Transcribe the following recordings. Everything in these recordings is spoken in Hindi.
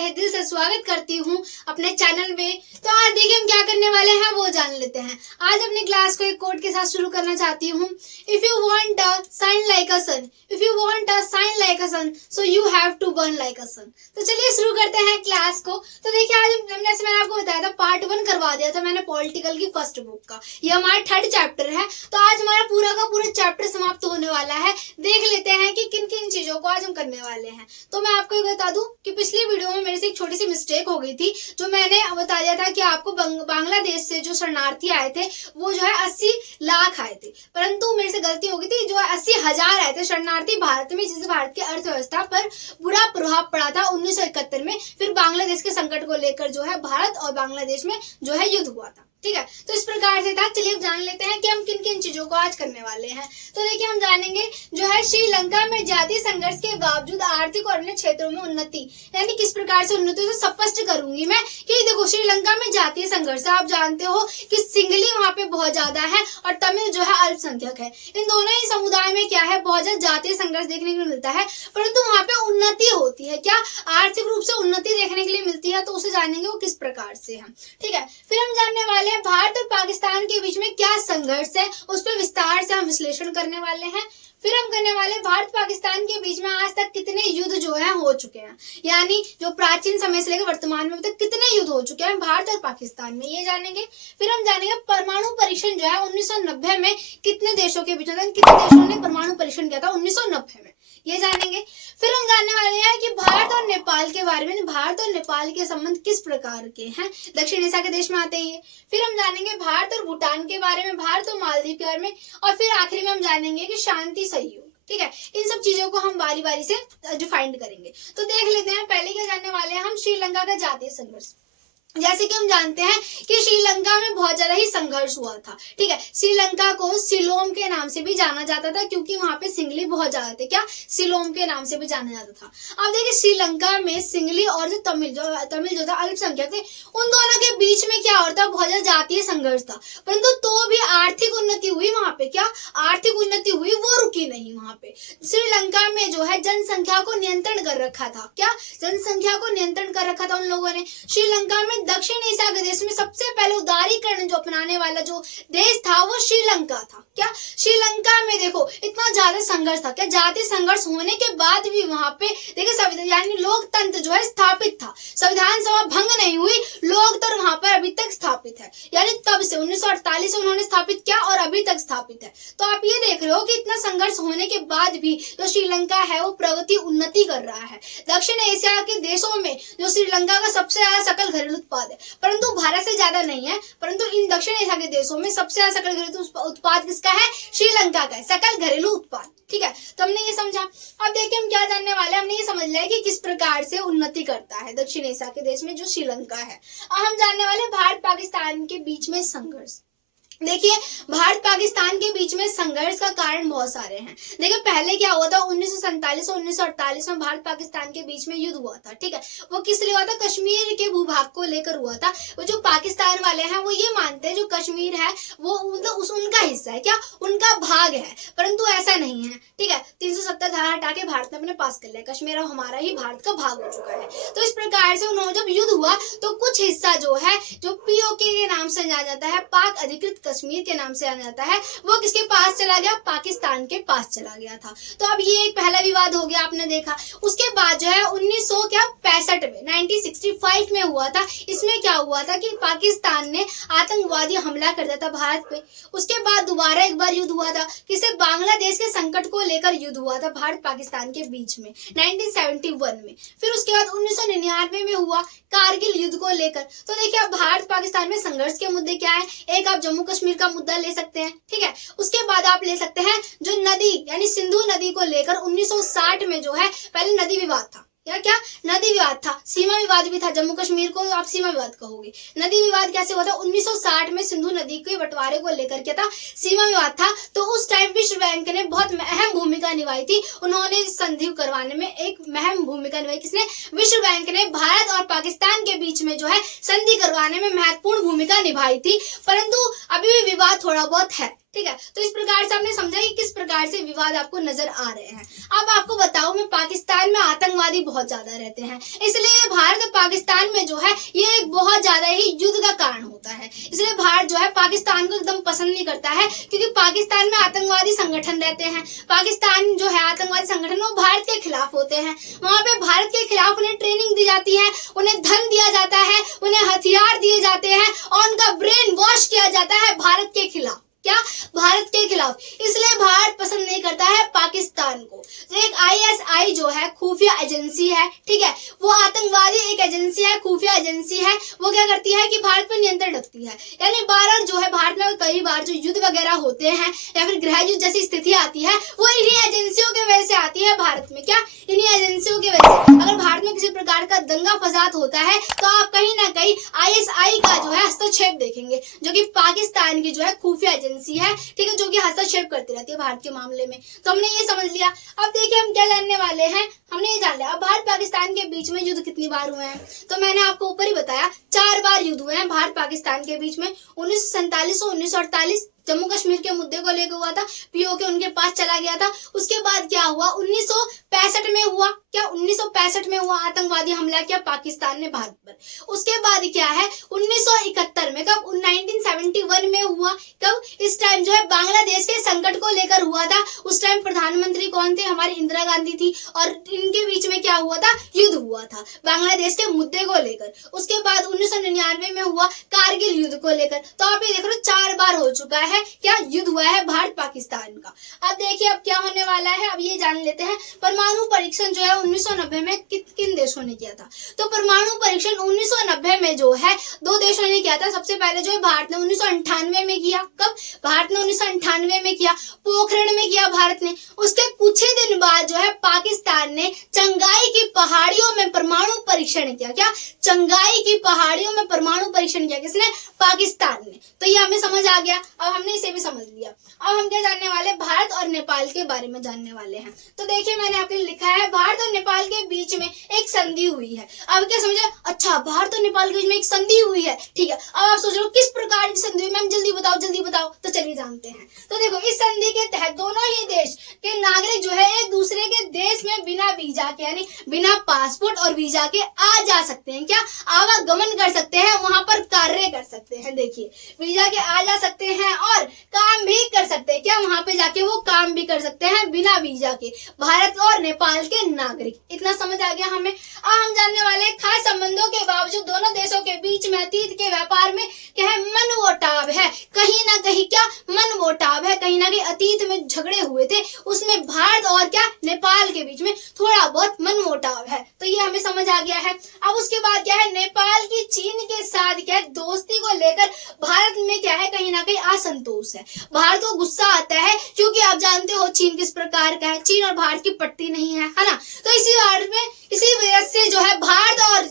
तहे दिल से स्वागत करती हूँ अपने चैनल में। तो आज देखिए हम क्या करने वाले हैं वो जान लेते हैं। आज अपनी क्लास को एक कोट के साथ शुरू करना चाहती हूँ। If you want a shine like a sun, if you want a shine like a sun, so you have to burn like a sun. तो चलिए शुरू करते हैं क्लास को। तो देखिए आज हमने, जैसे मैंने आपको बताया था, पार्ट 1 करवा दिया था मैंने पॉलिटिकल की फर्स्ट बुक का। ये हमारा 3rd चैप्टर है। तो आज हमारा पूरा का पूरा चैप्टर समाप्त होने वाला है। देख लेते हैं कि किन किन चीजों को आज हम करने वाले हैं। तो मैं आपको बता दूं कि पिछली वीडियो में मेरे से एक छोटी सी मिस्टेक हो गई थी। जो मैंने बता दिया था कि आपको बांग्लादेश से जो शरणार्थी आए थे वो जो है 80 लाख आए थे, परंतु मेरे से गलती हो गई थी। जो 80,000 आए थे शरणार्थी भारत में, जिससे भारत की अर्थव्यवस्था पर बुरा प्रभाव पड़ा था 1971 में। फिर बांग्लादेश के संकट को लेकर जो है भारत और बांग्लादेश में जो है युद्ध हुआ था। ठीक है, तो इस प्रकार से था। चलिए अब जान लेते हैं कि हम किन किन चीजों को आज करने वाले हैं। तो देखिए हम जानेंगे जो है श्रीलंका में जातीय संघर्ष के बावजूद आर्थिक और अन्य क्षेत्रों में उन्नति, यानी किस प्रकार से उन्नति से स्पष्ट करूंगी मैं कि देखो श्रीलंका में जातीय संघर्ष, आप जानते हो कि सिंगली वहां पे बहुत ज्यादा है और तमिल जो है अल्पसंख्यक है। इन दोनों ही समुदाय में क्या है, बहुत ज्यादा जातीय संघर्ष देखने को मिलता है, परंतु वहां पे उन्नति होती है। क्या आर्थिक रूप से उन्नति देखने के लिए मिलती है, तो उसे जानेंगे वो किस प्रकार से है। ठीक है, फिर हम जानने वाले भारत और पाकिस्तान के बीच में क्या संघर्ष है, उस पर विस्तार से हम विश्लेषण करने वाले हैं। फिर हम करने वाले भारत पाकिस्तान के बीच में आज तक कितने युद्ध जो है हो चुके हैं, यानी जो प्राचीन समय से लेकर वर्तमान में तक कितने युद्ध हो चुके हैं भारत और पाकिस्तान में, ये जानेंगे। फिर हम जानेंगे परमाणु परीक्षण जो है 1990 में कितने देशों के बीच में, कितने देशों ने परमाणु परीक्षण किया था 1990 में, ये जानेंगे। फिर हम जानने वाले हैं कि भारत और नेपाल के बारे में, भारत और नेपाल के संबंध किस प्रकार के हैं, दक्षिण एशिया के देश में आते हैं। फिर हम जानेंगे भारत और भूटान के बारे में, भारत और मालदीव के बारे में, और फिर आखिरी में हम जानेंगे कि शांति सहयोग। ठीक है, इन सब चीजों को हम बारी बारी से डिफाइन करेंगे। तो देख लेते हैं, पहले क्या जानने वाले हैं हम, श्रीलंका का जातीय संघर्ष। जैसे कि हम जानते हैं कि श्रीलंका में बहुत ज्यादा ही संघर्ष हुआ था। ठीक है, श्रीलंका को सिलोम के नाम से भी जाना जाता था, क्योंकि वहां पे सिंगली बहुत ज्यादा थे। क्या, सिलोम के नाम से भी जाना जाता था। अब देखिए श्रीलंका में सिंगली और जो तमिल जो था अल्पसंख्यक थे, उन दोनों के बीच में क्या होता, बहुत ज्यादा जातीय संघर्ष था, परंतु तो भी आर्थिक उन्नति हुई वहां पे। क्या आर्थिक उन्नति हुई, वो रुकी नहीं। वहां पे श्रीलंका में जो है जनसंख्या को नियंत्रण कर रखा था। क्या, जनसंख्या को नियंत्रण कर रखा था उन लोगों ने। श्रीलंका में दक्षिण एशिया के देश में सबसे पहले उदारीकरण जो अपनाने वाला जो देश था वो श्रीलंका था। क्या, श्रीलंका में देखो इतना ज्यादा संघर्ष था। क्या, जातीय संघर्ष होने के बाद भी वहां पे देखिए संविधान यानी लोकतंत्र जो है स्थापित था, संविधान सभा भंग नहीं हुई, लोकतंत्र वहां पर अभी तक स्थापित है, यानी तब से 1948 से उन्होंने स्थापित किया और अभी तक स्थापित है। तो आप ये देख रहे हो कि इतना संघर्ष होने के बाद भी जो श्रीलंका है वो प्रगति उन्नति कर रहा है। दक्षिण एशिया के देशों में जो श्रीलंका का सबसे ज्यादा सकल घरेलू उत्पाद है, परंतु भारत से ज्यादा नहीं है, परंतु इन दक्षिण एशिया के देशों में सबसे ज्यादा सकल घरेलू उत्पाद किसका है, श्रीलंका का है, सकल घरेलू उत्पाद। ठीक है, तो हमने ये समझा। अब देखिए हम क्या जानने वाले हैं, हमने ये समझ लिया कि किस प्रकार से उन्नति करता है दक्षिण एशिया के देश में जो श्रीलंका है। अब हम जानने वाले भारत पाकिस्तान के बीच में संघर्ष। देखिए भारत पाकिस्तान के बीच में संघर्ष का कारण बहुत सारे हैं। देखिए पहले क्या हुआ था, 1947 और 1948 में भारत पाकिस्तान के बीच में युद्ध हुआ था। ठीक है, वो किस लिए हुआ था, कश्मीर के भूभाग को लेकर हुआ था। वो जो पाकिस्तान वाले हैं वो ये मानते हैं जो कश्मीर है वो उनका हिस्सा है, क्या उनका भाग है, परंतु ऐसा नहीं है। ठीक है, 370 धारा हटा के भारत ने अपने पास कर लिया, कश्मीर अब हमारा ही भारत का भाग हो चुका है। तो इस प्रकार से उन्होंने जब युद्ध हुआ तो कुछ हिस्सा जो है जो पीओके के नाम से जाना जाता है, पाक अधिकृत कश्मीर के नाम से जाना जाता है, वो किसके पास चला गया, पाकिस्तान के पास चला गया था। तो अब ये एक पहला विवाद हो गया, आपने देखा। उसके बाद जो है 1965 में 1965 में हुआ था। इसमें क्या हुआ था कि पाकिस्तान ने आतंकवादी हमला कर दिया था भारत पे। उसके बाद दोबारा एक बार युद्ध हुआ था, किसे, बांग्लादेश के संकट को लेकर युद्ध हुआ था भारत पाकिस्तान के बीच में 1971 में। फिर उसके बाद 1999 में हुआ कारगिल युद्ध को लेकर। तो देखिए अब भारत पाकिस्तान में संघर्ष के मुद्दे क्या है, एक आप जम्मू कश्मीर का मुद्दा ले सकते हैं। ठीक है, उसके बाद आप ले सकते हैं जो नदी यानी सिंधु नदी को लेकर 1960 में जो है पहले नदी विवाद था। क्या नदी विवाद था, सीमा विवाद भी था, जम्मू कश्मीर को आप सीमा विवाद कहोगे। नदी विवाद कैसे हुआ था, 1960 में सिंधु नदी के बंटवारे को लेकर क्या था, सीमा विवाद था। तो उस टाइम विश्व बैंक ने बहुत अहम भूमिका निभाई थी, उन्होंने संधि करवाने में एक अहम भूमिका निभाई। किसने, विश्व बैंक ने भारत और पाकिस्तान के बीच में जो है संधि करवाने में महत्वपूर्ण भूमिका निभाई थी, परंतु अभी भी विवाद थोड़ा बहुत है। ठीक है, तो इस प्रकार से आपने समझा कि किस प्रकार से विवाद आपको नजर आ रहे हैं। अब आपको बताऊं मैं, पाकिस्तान में आतंकवादी बहुत ज्यादा रहते हैं, इसलिए भारत और पाकिस्तान में जो है ये एक बहुत ज्यादा ही युद्ध का कारण होता है। इसलिए भारत जो है पाकिस्तान को एकदम पसंद नहीं करता है, क्योंकि पाकिस्तान में आतंकवादी संगठन रहते हैं। पाकिस्तान जो है आतंकवादी संगठन वो भारत के खिलाफ होते हैं। वहां पे भारत के खिलाफ उन्हें ट्रेनिंग दी जाती है, उन्हें धन दिया जाता है, उन्हें हथियार दिए जाते हैं और उनका ब्रेन वॉश किया जाता है भारत के खिलाफ। क्या? भारत के खिलाफ। इसलिए भारत पसंद नहीं करता है पाकिस्तान को। तो एक ISI जो है खुफिया एजेंसी है, ठीक है, वो आतंकवादी एक एजेंसी है, खुफिया एजेंसी है। वो क्या करती है कि भारत पर नियंत्रण रखती है। यानी बार जो है भारत में कई बार जो युद्ध वगैरह होते हैं या फिर गृह युद्ध जैसी स्थिति आती है वो इन्हीं एजेंसियों की वजह से आती है भारत में। क्या? इन्हीं एजेंसियों की वजह से। अगर भारत में किसी प्रकार का दंगा फसाद होता है तो आप कहीं ना कहीं ISI का जो है हस्तक्षेप देखेंगे, जो कि पाकिस्तान की जो है खुफिया एजेंसी है, ठीक है, जो कि हस्तक्षेप करती रहती है भारत के मामले में। तो हमने ये समझ लिया। अब देखिए हम क्या जानने वाले हैं, हमने ये जान लिया अब भारत पाकिस्तान के बीच में युद्ध कितनी बार हुए हैं। तो मैंने आपको ऊपर ही बताया 4 बार युद्ध हुए हैं भारत पाकिस्तान के बीच में। 1947 और 1948 जम्मू कश्मीर के मुद्दे को लेकर हुआ था, POK उनके पास चला गया था। उसके बाद क्या हुआ, 1965 में हुआ। क्या? 1965 में हुआ, आतंकवादी हमला किया पाकिस्तान ने भारत पर। उसके बाद क्या है 1971 में, कब? 1971 में हुआ। कब? इस टाइम जो है बांग्लादेश के संकट को लेकर हुआ था। उस टाइम प्रधानमंत्री कौन थे? हमारी इंदिरा गांधी थी। और इनके बीच में क्या हुआ था? युद्ध हुआ था बांग्लादेश के मुद्दे को लेकर। उसके बाद 1999 में हुआ कारगिल युद्ध को लेकर। तो आप ये देख लो 4 बार हो चुका है क्या युद्ध हुआ है भारत पाकिस्तान का। अब देखिए अब क्या होने वाला है, अब ये जान लेते हैं परमाणु परीक्षण जो है 1990 में किन देशों ने किया था। तो परमाणु परीक्षण 1990 में जो है 2 देशों ने किया था। सबसे पहले जो है भारत ने 1998 में किया। कब? भारत ने 1998 में किया, पोखरण में किया भारत ने। उसके कुछ ही दिन बाद जो है पाकिस्तान ने चंगाई की पहाड़ियों में परमाणु परीक्षण किया। क्या? चंगाई की पहाड़ियों में परमाणु परीक्षण किया। किसने? पाकिस्तान ने। तो ये हमें समझ आ गया। अब हमने इसे भी समझ लिया। अब हम क्या जानने वाले, भारत और नेपाल के बारे में जानने वाले हैं। तो देखिए मैंने आपके लिए लिखा है भारत और नेपाल के बीच में एक संधि हुई है। अब क्या समझे? अच्छा, भारत और नेपाल के बीच में एक संधि हुई है, ठीक है। अब आप सोच रहे हो किस प्रकार की संधि हुई, मैम जल्दी बताओ जल्दी बताओ। तो चलिए जानते हैं। तो देखो इस संधि के तहत दोनों ही देश के नागरिक जो है एक दूसरे के देश में बिना वीजा के यानी बिना पासपोर्ट और वीजा के आ जा सकते हैं। क्या? आवागमन कर सकते हैं, वहां पर कार्य कर सकते हैं। देखिए वीजा के आ जा सकते हैं और काम भी कर सकते हैं। क्या? वहां पे जाके वो काम भी कर सकते हैं बिना वीजा के, भारत और नेपाल के नागरिक। इतना समझ आ गया हमें। अब हम जानने वाले हैं खास संबंधों के बावजूद दोनों देशों के बीच में अतीत के व्यापार में क्या है, मनमुटाव है। कहीं ना कहीं क्या मनमुटाव है, कहीं ना कहीं अतीत में झगड़े हुए थे, उसमें भारत और क्या नेपाल के बीच में थोड़ा बहुत मनमुटाव है। तो ये हमें समझ आ गया है। अब उसके बाद क्या है, नेपाल की चीन के साथ क्या है दोस्ती को लेकर भारत में क्या है कहीं ना कहीं असंतोष है। भारत को गुस्सा आता है क्योंकि आप जानते हो चीन किस प्रकार का है, चीन और भारत की पट्टी नहीं है, है ना। तो इसी वजह से जो है भारत और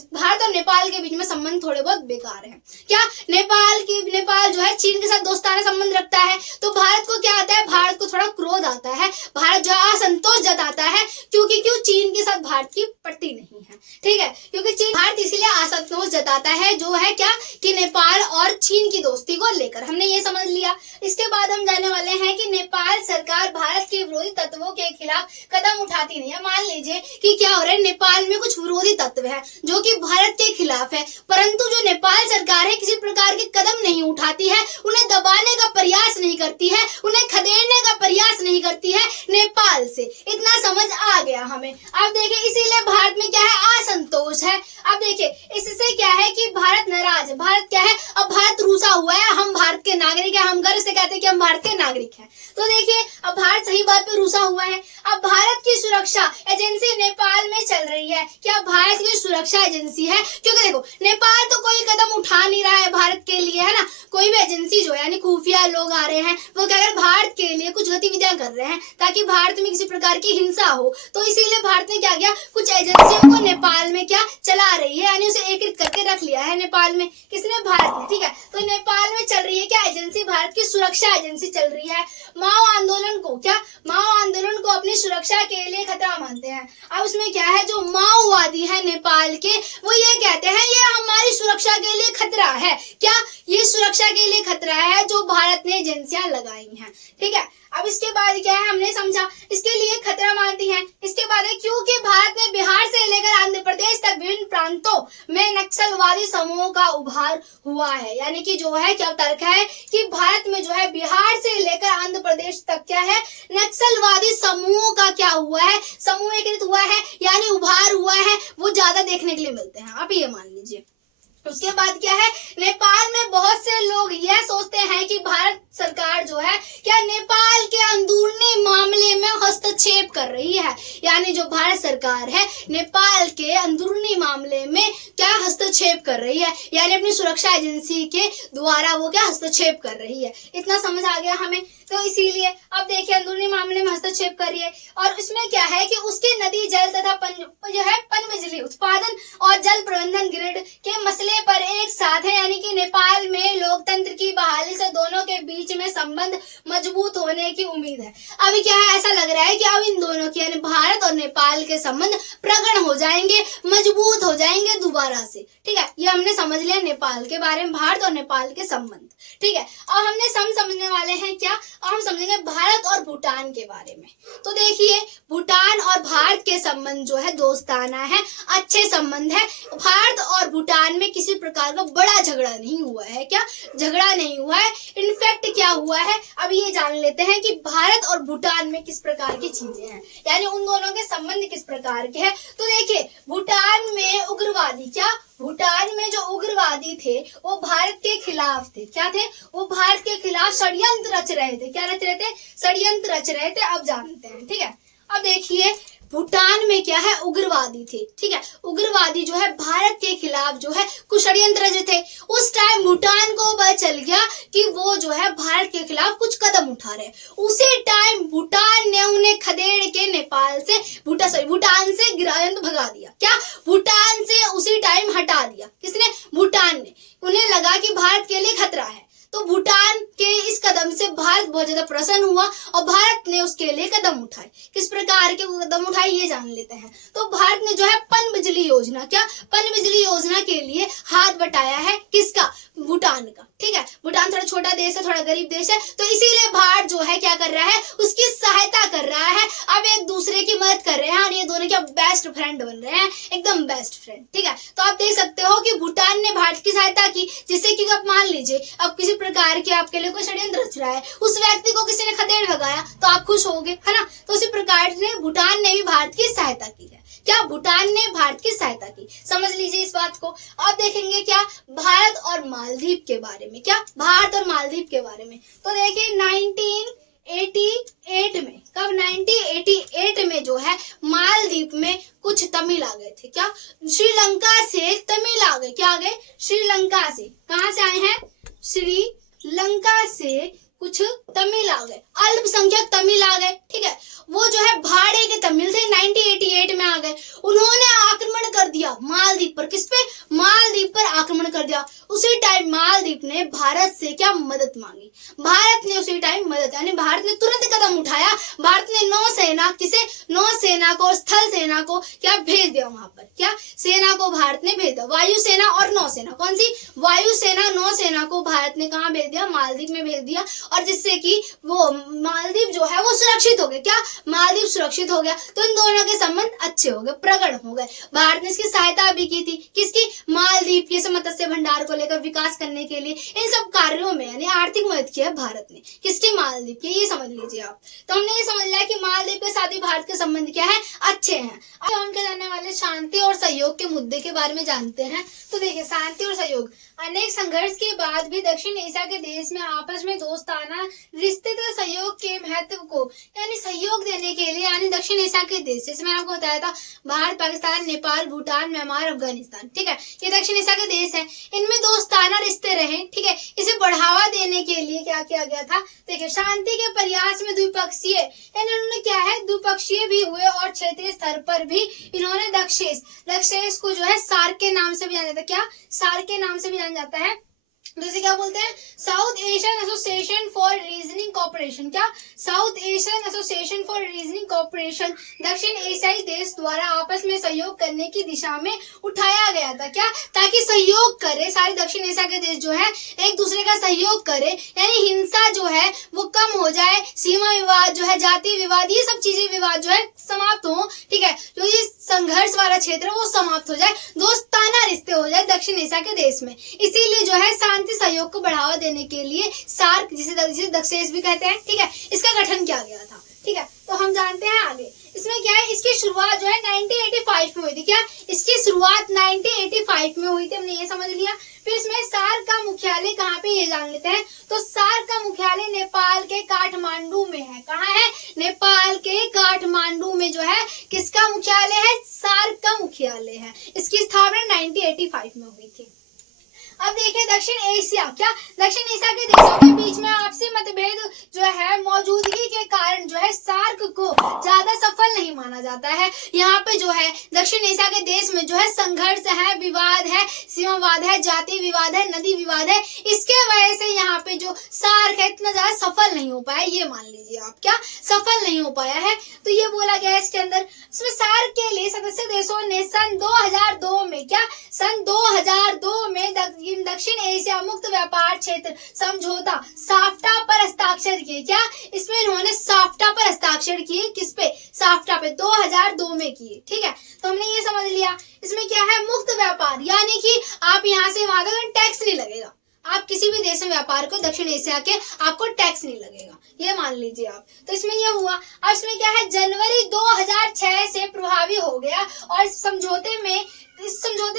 नेपाल के बीच में संबंध थोड़े बहुत बेकार है। क्या? नेपाल जो है चीन के साथ दोस्ताना संबंध रखता है, तो भारत को क्या आता है, भारत को थोड़ा क्रोध आता है, भारत जो है असंतोष जताता है क्योंकि चीन के साथ भारत की पट्टी नहीं है, ठीक है। क्योंकि भारत इसलिए असंतोष जताता है जो है क्या कि नेपाल और चीन की दोस्ती को लेकर। हमने ये समझ लिया। इसके बाद हम जानने वाले हैं कि नेपाल सरकार भारत के विरोधी तत्वों के खिलाफ कदम उठाती नहीं है। मान लीजिए कि क्या हो रहा है, नेपाल में कुछ विरोधी तत्व है जो कि भारत के खिलाफ है, परंतु जो नेपाल सरकार है किसी प्रकार के कदम नहीं उठाती है, उन्हें दबाने का प्रयास नहीं करती है, उन्हें खदेड़ने का प्रयास नहीं करती है नेपाल से। इतना समझ आ गया हमें। अब देखिए इसीलिए भारत में क्या है, असंतोष है। अब देखिए इससे क्या है कि भारत नाराज है। भारत क्या है, अब भारत रूसा हुआ है, हम भारत के नागरिक हैं, हम गर्व से कहते हैं कि हम भारत के नागरिक हैं। तो देखिए अब भारत सही बात पे रूसा हुआ है। अब भारत की सुरक्षा एजेंसी नेपाल में चल रही है। क्या भारत की सुरक्षा एजेंसी है, क्योंकि देखो नेपाल तो कोई कदम उठा नहीं रहा है भारत के लिए, है ना। कोई भी एजेंसी जो है यानी खुफिया लोग आ रहे हैं, वो क्या कर भारत के लिए कुछ गतिविधियां कर रहे हैं ताकि भारत में किसी प्रकार की हिंसा हो। तो इसीलिए भारत ने क्या किया, कुछ एजेंसियों को नेपाल में क्या चला रही है, यानी उसे एकीकृत करके रख लिया है नेपाल में। किसने? भारत ने, ठीक है। तो नेपाल में चल रही है क्या एजेंसी, भारत की सुरक्षा एजेंसी चल रही है। माओ आंदोलन को अपनी सुरक्षा के लिए खतरा मानते हैं। अब उसमें क्या है, जो माओवादी है नेपाल के वो ये कहते हैं ये हमारी सुरक्षा के लिए खतरा है। क्या ये सुरक्षा के लिए खतरा है जो भारत ने एजेंसियां लगाई हैं, ठीक है। अब इसके बाद क्या है, हमने समझा इसके लिए खतरा मानती हैं। इसके बाद है क्योंकि भारत में बिहार से लेकर आंध्र प्रदेश तक विभिन्न प्रांतों में नक्सलवादी समूहों का उभार हुआ है। यानी कि जो है क्या तर्क है कि भारत में जो है बिहार से लेकर आंध्र प्रदेश तक क्या है, नक्सलवादी समूहों का क्या हुआ है, समूहीकृत हुआ है, यानी उभार हुआ है, वो ज्यादा देखने के लिए मिलते हैं, आप ये मान लीजिए। उसके बाद क्या है, नेपाल में बहुत से लोग यह सोचते हैं कि भारत सरकार जो है क्या नेपाल के अंदरूनी मामले में हस्तक्षेप कर रही है। यानी जो भारत सरकार है नेपाल के अंदरूनी मामले में क्या हस्तक्षेप कर रही है, यानी अपनी सुरक्षा एजेंसी के द्वारा वो क्या हस्तक्षेप कर रही है। इतना समझ आ गया हमें। तो इसीलिए अब देखिए अंदरूनी मामले में हस्तक्षेप कर रही है, और उसमें क्या है कि उसके नदी जल तथा पन बिजली उत्पादन और जल प्रबंधन ग्रिड के मसले पर एक साथ है। यानी कि नेपाल में लोकतंत्र की बहाली से दोनों के बीच में संबंध मजबूत होने की उम्मीद है। अभी क्या है, ऐसा लग रहा है कि अब इन दोनों के यानी भारत और नेपाल के संबंध प्रगाढ़ हो जाएंगे, मजबूत हो जाएंगे दोबारा से, ठीक है। ये हमने समझ लिया नेपाल के बारे में, भारत और नेपाल के संबंध, ठीक है। अब हमने समझने वाले हैं क्या, अब हम समझेंगे भारत और भूटान के बारे में। तो देखिए भूटान और भारत के संबंध जो है दोस्ताना है, अच्छे संबंध है। भारत और भूटान में किसी प्रकार का बड़ा झगड़ा नहीं हुआ है, क्या झगड़ा नहीं हुआ है। इनफैक्ट क्या हुआ है, अब ये जान लेते हैं कि भारत और भूटान में किस प्रकार की चीजें हैं, यानी उन दोनों के संबंध किस प्रकार के हैं। तो देखिए भूटान में उग्रवादी क्या, भूटान में जो उग्रवादी थे वो भारत के खिलाफ थे, क्या थे, वो भारत के खिलाफ षड्यंत्र रच रहे थे। क्या रच रहे थे, षड्यंत्र रच रहे थे। अब जानते हैं, ठीक है। अब देखिए भूटान में क्या है, उग्रवादी थे, ठीक है। उग्रवादी जो है भारत के खिलाफ जो है कुछ षड्यंत्र रचे थे। उस टाइम भूटान को पता चल गया कि वो जो है भारत के खिलाफ कुछ कदम उठा रहे। उसी टाइम भूटान ने उन्हें खदेड़ के नेपाल से भूटान से गिरायंत भगा दिया। क्या, भूटान से उसी टाइम हटा दिया। किसने, भूटान ने। उन्हें लगा कि भारत के लिए खतरा है, तो भूटान के इस कदम से भारत बहुत ज्यादा प्रसन्न हुआ और भारत ने उसके लिए कदम उठाए। किस प्रकार के कदम उठाए ये जान लेते हैं। तो भारत ने जो है पन बिजली योजना, क्या पन बिजली योजना के लिए हाथ बटाया है, किसका, भूटान का, ठीक है। भूटान थोड़ा छोटा देश है, थोड़ा गरीब देश है, तो इसीलिए भारत जो है क्या कर रहा है, उसकी सहायता कर रहा है। अब एक दूसरे की मदद कर रहे हैं और ये दोनों क्या बेस्ट फ्रेंड बन रहे हैं, एकदम बेस्ट फ्रेंड, ठीक है। तो आप देख सकते हो कि भूटान ने भारत की सहायता की, जिससे कि आप मान लीजिए अब किसी प्रकार के आपके लिए कोई षड्यंत्र रच रहा है, उस व्यक्ति को किसी ने खदेड़ भगाया तो आप खुश होगे, है ना। तो उसी प्रकार से भूटान ने भी भारत की सहायता की है। क्या, भूटान ने भारत की सहायता की, समझ लीजिए इस बात को। अब देखेंगे क्या, भारत और मालदीव के बारे में। क्या, भारत और मालदीव के बारे में। तो देखिए 1988 में, कब, 1988 में जो है मालदीव में कुछ तमिल आ गए थे। क्या, श्रीलंका से तमिल आ गए। क्या आ गए, श्रीलंका से। कहां से आए हैं, श्रीलंका से कुछ तमिल आ गए, अल्पसंख्यक तमिल आ गए, ठीक है। वो जो है भाड़े के तमिल थे, 1988 में आ गए। उन्होंने आक्रमण कर दिया मालदीव पर। किस पे, मालदीव पर आक्रमण कर दिया। उसी टाइम मालदीव ने भारत से क्या मदद मांगी। भारत ने उसी टाइम मदद, यानी भारत ने तुरंत कदम उठाया। भारत ने नौसेना, किसे, नौसेना को, स्थल सेना को क्या भेज दिया वहां पर। क्या, सेना को भारत ने भेज दिया, वायुसेना और नौसेना। कौन सी, वायुसेना, नौसेना को भारत ने कहाँ भेज दिया, मालदीव में भेज दिया। और जिससे कि वो मालदीव जो है वो सुरक्षित हो गए। क्या, मालदीव सुरक्षित हो गया। तो इन दोनों के संबंध अच्छे हो गए, प्रगाढ़ हो गए। भारत ने इसकी सहायता भी की थी, किसकी, मालदीव के मत्स्य भंडार को लेकर विकास करने के लिए, इन सब कार्यों में यानी आर्थिक मदद की है भारत ने, किसकी, मालदीव की। ये समझ लीजिए आप। तो हमने ये समझ लिया कि मालदीव के साथ ही भारत के संबंध क्या है, अच्छे हैं। अब हम क्या जानने वाले, शांति और सहयोग के मुद्दे के बारे में जानते हैं। तो देखिए शांति और सहयोग, अनेक संघर्ष के बाद भी दक्षिण एशिया के देश में आपस में दोस्ताना रिश्ते तथा सहयोग के महत्व को यानी सहयोग देने के लिए, यानी दक्षिण एशिया के देश, जैसे मैंने आपको बताया था भारत, पाकिस्तान, नेपाल, भूटान, म्यांमार, अफगानिस्तान, ठीक है, ये दक्षिण एशिया के देश है। इनमें दोस्ताना रिश्ते रहे, ठीक है। इसे बढ़ावा देने के लिए क्या किया गया था, देखिए शांति के प्रयास में द्विपक्षीय, यानी उन्होंने क्या है, द्विपक्षीय भी हुए और क्षेत्रीय स्तर पर भी इन्होंने दक्षेश को जो है सार्क के नाम से भी जाना जाता है। क्या, सार्क के नाम से भी जाना जाता है। जैसे क्या बोलते हैं, South Asian Association for Reasoning Cooperation, क्या South Asian Association for Reasoning Cooperation दक्षिण एशियाई देश द्वारा आपस में सहयोग करने की दिशा में उठाया गया था, क्या, ताकि सहयोग करे, सारे दक्षिण एशिया के देश जो है एक दूसरे का सहयोग करे, यानी हिंसा जो है वो कम हो जाए, सीमा विवाद जो है, जाति विवाद, ये सब चीजें विवाद जो है समाप्त हो, ठीक है, जो ये संघर्ष वाला क्षेत्र है वो समाप्त हो जाए, दोस्ताना रिश्ते हो जाए दक्षिण एशिया के देश में। इसीलिए जो है शांति सहयोग को बढ़ावा देने के लिए सार्क, जिसे दक्षेश भी कहते हैं, ठीक है, इसका गठन किया गया था, ठीक है। तो हम जानते हैं आगे इसमें क्या है, इसकी शुरुआत जो है 1985 में हुई थी, क्या, इसकी शुरुआत 1985 में हुई थी, हमने ये समझ लिया। फिर इसमें सार्क का मुख्यालय कहाँ पे, ये जान लेते हैं। तो सार्क का मुख्यालय नेपाल के काठमांडू में है, कहाँ है, नेपाल के काठमांडू में जो है किसका मुख्यालय है, सार्क का मुख्यालय है। इसकी स्थापना 1985 में हुई थी। अब देखिए दक्षिण एशिया, क्या, दक्षिण एशिया के देशों के बीच में आपसी मतभेद जो है मौजूदगी के कारण जो है सार्क को ज्यादा सफल नहीं माना जाता है। यहाँ पे जो है दक्षिण एशिया के देश में जो है संघर्ष है, विवाद है, सीमावाद है, जाति विवाद है, नदी विवाद है, इसके वजह से यहाँ पे जो सार्क है इतना ज्यादा सफल नहीं हो पाया, ये मान लीजिए आप, क्या, सफल नहीं हो पाया है। तो ये बोला गया है इसके अंदर। इसमें सार्क के लिए सदस्य देशों ने सन 2002 में, क्या, सन 2002 में दक्षिण एशिया मुक्त व्यापार क्षेत्र समझौता साफ्टा पर हस्ताक्षर किए, क्या, इसमें इन्होंने साफ्टा पर हस्ताक्षर किए, किस पे, साफ्टा पे, 2002 में किए, ठीक है। तो हमने ये समझ लिया। इसमें क्या है, मुक्त व्यापार, यानी कि आप यहाँ से वहां तक टैक्स नहीं लगेगा, आप किसी भी देश में व्यापार को दक्षिण एशिया के आपको टैक्स नहीं लगेगा, ये मान लीजिए आप। तो इसमें ये हुआ। अब इसमें क्या है, जनवरी 2006 से प्रभावी हो गया और इस समझौते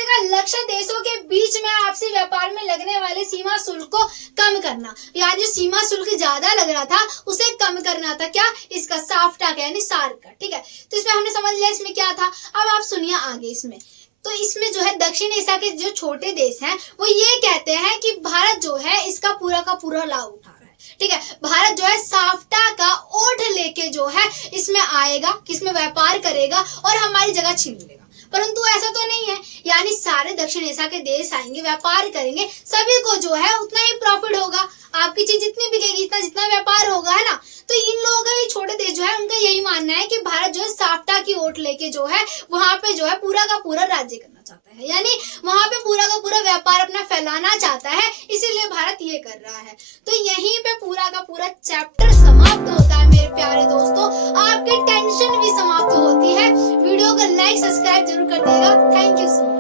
का लक्ष्य देशों के बीच में आपसी व्यापार में लगने वाले सीमा शुल्क को कम करना, यानी जो सीमा शुल्क ज्यादा लग रहा था उसे कम करना था, क्या, इसका साफ्टा का यानी सार्क का, ठीक है। तो इसमें हमने समझ लिया इसमें क्या था। अब आप सुनिए आगे इसमें। तो इसमें जो है दक्षिण एशिया के जो छोटे देश हैं वो ये कहते हैं कि भारत जो है इसका पूरा का पूरा लाभ उठा रहा है, ठीक है। भारत जो है साफ्टा का ओठ लेके जो है इसमें आएगा, किसमें व्यापार करेगा और हमारी जगह छीन लेगा, परंतु ऐसा तो नहीं है, यानी सारे दक्षिण एशिया के देश आएंगे, व्यापार करेंगे, सभी को जो है उतना ही प्रॉफिट होगा, आपकी चीज जितनी बिकेगी इतना जितना व्यापार होगा, है ना। तो इन लोगों का, छोटे देश जो है उनका यही मानना है कि भारत जो है साफ्टा की ओट लेके जो है वहां पे जो है पूरा का पूरा राज्य करना चाहता है, यानी वहां पे पूरा का पूरा व्यापार अपना फैलाना चाहता है, इसीलिए भारत ये कर रहा है। तो यहीं पे पूरा का पूरा चैप्टर समाप्त होता है मेरे प्यारे दोस्तों, आपकी टेंशन भी समाप्त होती है। वीडियो को लाइक सब्सक्राइब जरूर कर देगा। Thank you so much.